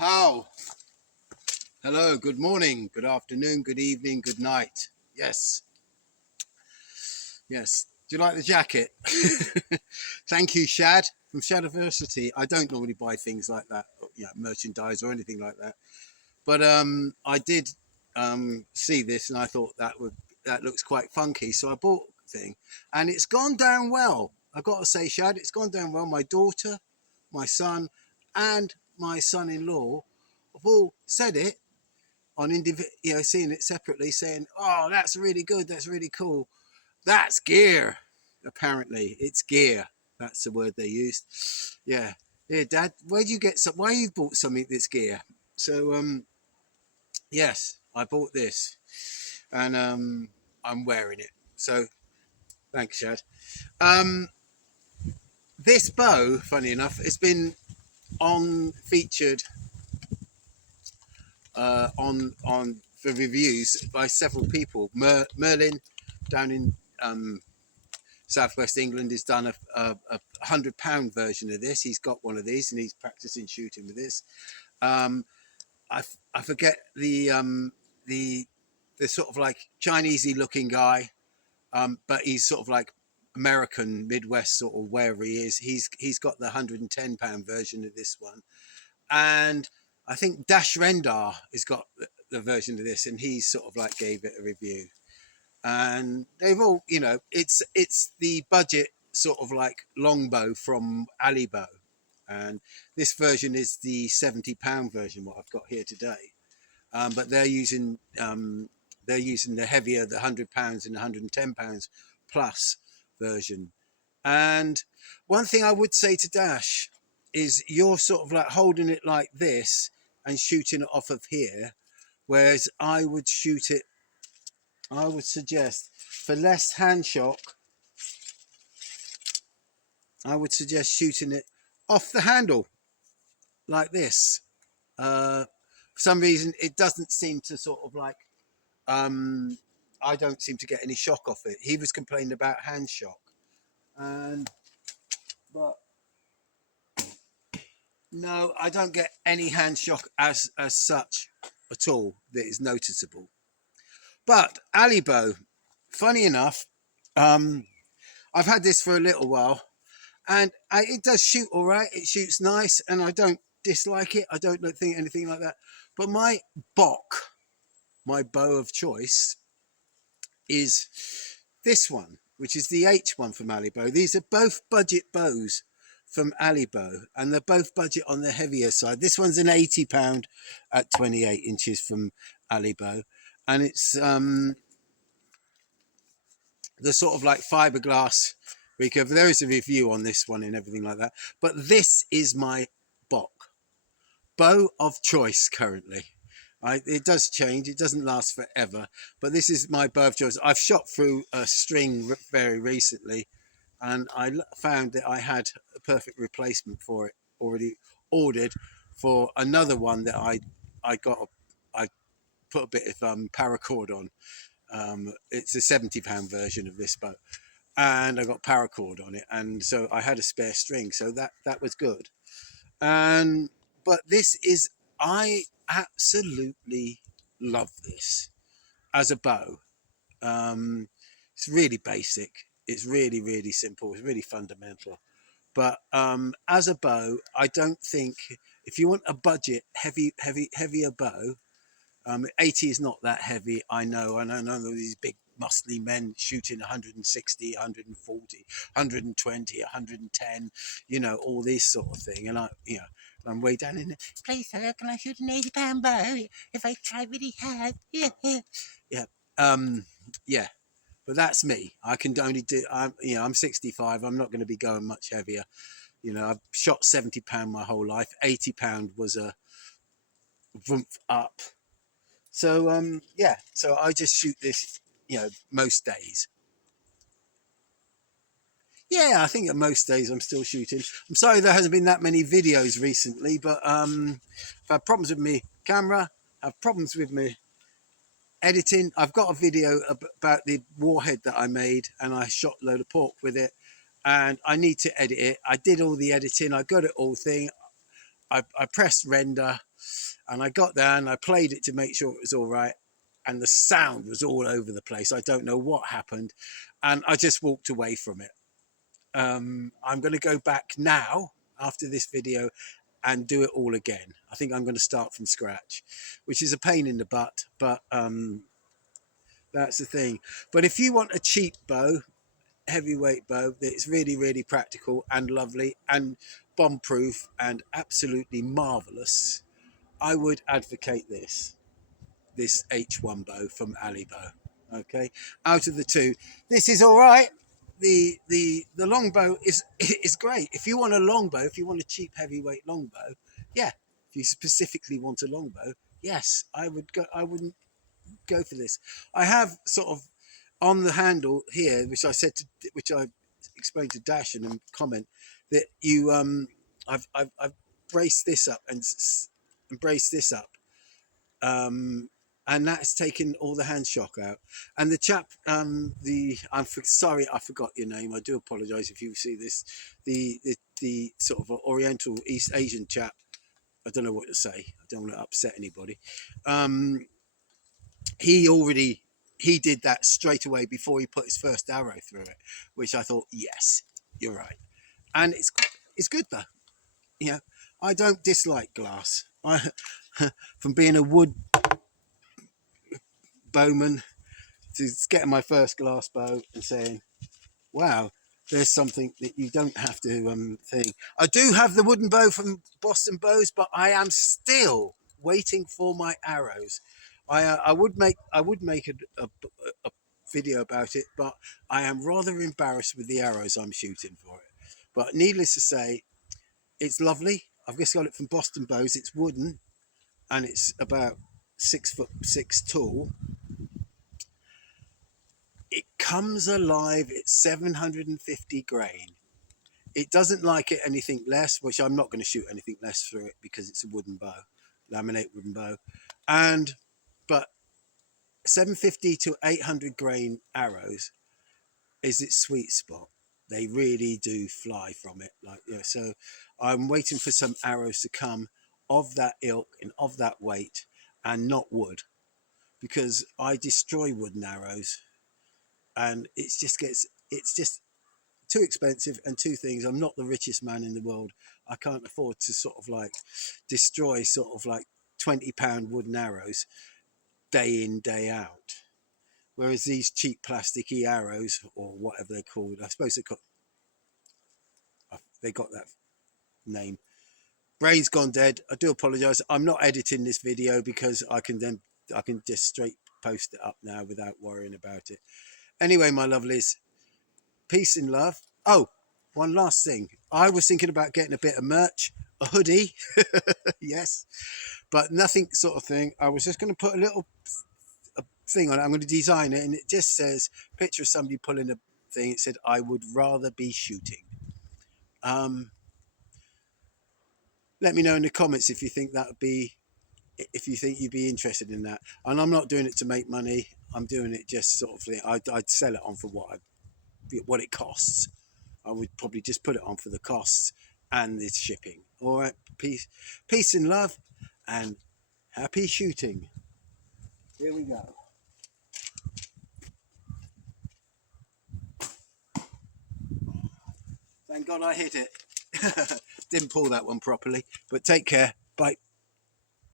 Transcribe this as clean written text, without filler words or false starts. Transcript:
How? Hello, good morning, good afternoon, good evening, good night. Yes, yes. Do you like the jacket? Thank you, Shad from Shadiversity. I don't normally buy things like that, merchandise or anything like that. But I did see this and I thought that looks quite funky. So I bought the thing and it's gone down well. I got to say, Shad, it's gone down well. My daughter, my son, and my son-in-law have all said it on seeing it separately, saying, "Oh, that's really good. That's really cool. That's gear." Apparently, it's gear. That's the word they used. Yeah, yeah, Dad. Where do you get some? Why you bought something that's gear? So, yes, I bought this, and I'm wearing it. So, thanks, Shad. Um, this bow, funny enough, has been on featured on for reviews by several people. Merlin down in Southwest England has done a £100 version of this. He's got one of these and he's practicing shooting with this. Um, I forget the sort of like Chinesey looking guy, but he's sort of like American Midwest sort of wherever he is. He's got the £110 version of this one, and I think Dash Rendar has got the version of this, and he sort of like gave it a review. And they've all, it's the budget sort of like longbow from Alibo, and this version is the £70 version what I've got here today. But they're using the heavier, the £100 and £110 plus version. And one thing I would say to Dash is you're sort of like holding it like this and shooting it off of here, whereas I would suggest for less hand shock, I would suggest shooting it off the handle like this. For some reason, it doesn't seem to sort of like, I don't seem to get any shock off it. He was complaining about hand shock, but no, I don't get any hand shock as such at all that is noticeable. But Alibo, funny enough, um, I've had this for a little while, and it does shoot all right. It shoots nice, and I don't dislike it. I don't think anything like that. But my Bok, my bow of choice, is this one, which is the H one from Alibo. These are both budget bows from Alibo, and they're both budget on the heavier side. This one's an £80 at 28 inches from Alibo, and it's the sort of like fiberglass recover. There is a review on this one and everything like that, but this is my Bok bow of choice currently. It does change, it doesn't last forever, but this is my bow of choice. I've shot through a string very recently, and I found that I had a perfect replacement for it already ordered for another one that I put a bit of paracord on. It's a £70 version of this bow, and I got paracord on it, and so I had a spare string, so that was good. And but this is, I absolutely love this as a bow. It's really basic. It's really, really simple. It's really fundamental. But as a bow, I don't think if you want a budget heavier bow, 80 is not that heavy. I know. I know these big muscly men shooting 160, 140, 120, 110, all this sort of thing. And I'm way down in there. Please, sir, can I shoot an £80 bow if I try really hard? Yeah, yeah, yeah. Yeah. But that's me. I can only do. I'm 65. I'm not going to be going much heavier. I've shot £70 my whole life. £80 was a vroomp up. So yeah. So I just shoot this, most days. Yeah, I think at most days I'm still shooting. I'm sorry there hasn't been that many videos recently, but I've had problems with my camera. I've problems with my editing. I've got a video about the warhead that I made, and I shot a load of pork with it, and I need to edit it. I did all the editing. I got it all thing. I pressed render, And I got there and I played it to make sure it was all right. And the sound was all over the place. I don't know what happened. And I just walked away from it. I'm going to go back now after this video and do it all again. I think I'm going to start from scratch, which is a pain in the butt, but that's the thing. But if you want a cheap bow, heavyweight bow that's really, really practical and lovely and bomb proof and absolutely marvelous, I would advocate this H1 bow from Alibo. Okay, out of the two, this is all right. The longbow is great. If you want a longbow, if you want a cheap heavyweight longbow, yeah. If you specifically want a longbow, yes, I would go. I wouldn't go for this. I have sort of on the handle here, which I explained to Dash and comment that I've braced this up and braced this up, and that's taken all the hand shock out. And the chap, I'm sorry, I forgot your name. I do apologise if you see this. The sort of Oriental East Asian chap. I don't know what to say. I don't want to upset anybody. He did that straight away before he put his first arrow through it, which I thought, yes, you're right. And it's good though. You know, I don't dislike glass. From being a wood bowman to getting my first glass bow and saying, wow, there's something that you don't have to think. I do have the wooden bow from Boston Bows, but I am still waiting for my arrows. I would make a video about it, but I am rather embarrassed with the arrows I'm shooting for it. But needless to say, it's lovely. I've just got it from Boston Bows. It's wooden and it's about 6'6" tall. It comes alive. It's 750 grain. It doesn't like it anything less, which I'm not going to shoot anything less through it because it's a wooden bow, laminate wooden bow. But 750 to 800 grain arrows is its sweet spot. They really do fly from it. So I'm waiting for some arrows to come of that ilk and of that weight and not wood, because I destroy wooden arrows and it's just too expensive. And two things, I'm not the richest man in the world. I can't afford to sort of like destroy sort of like £20 wooden arrows day in, day out. Whereas these cheap plasticky arrows, or whatever they're called, I suppose they got that name. Brain's gone dead. I do apologise. I'm not editing this video because I can just straight post it up now without worrying about it. Anyway, my lovelies, peace and love. Oh, one last thing. I was thinking about getting a bit of merch, a hoodie, yes, but nothing sort of thing. I was just going to put a little thing on it. I'm going to design it, and it just says, picture of somebody pulling a thing. It said, I would rather be shooting. Let me know in the comments if you think if you think you'd be interested in that. And I'm not doing it to make money. I'm doing it just sort of, I'd sell it on for what it costs. I would probably just put it on for the costs and the shipping. All right, peace and love, and happy shooting. Here we go. Thank God I hit it. Didn't pull that one properly, but take care. Bye.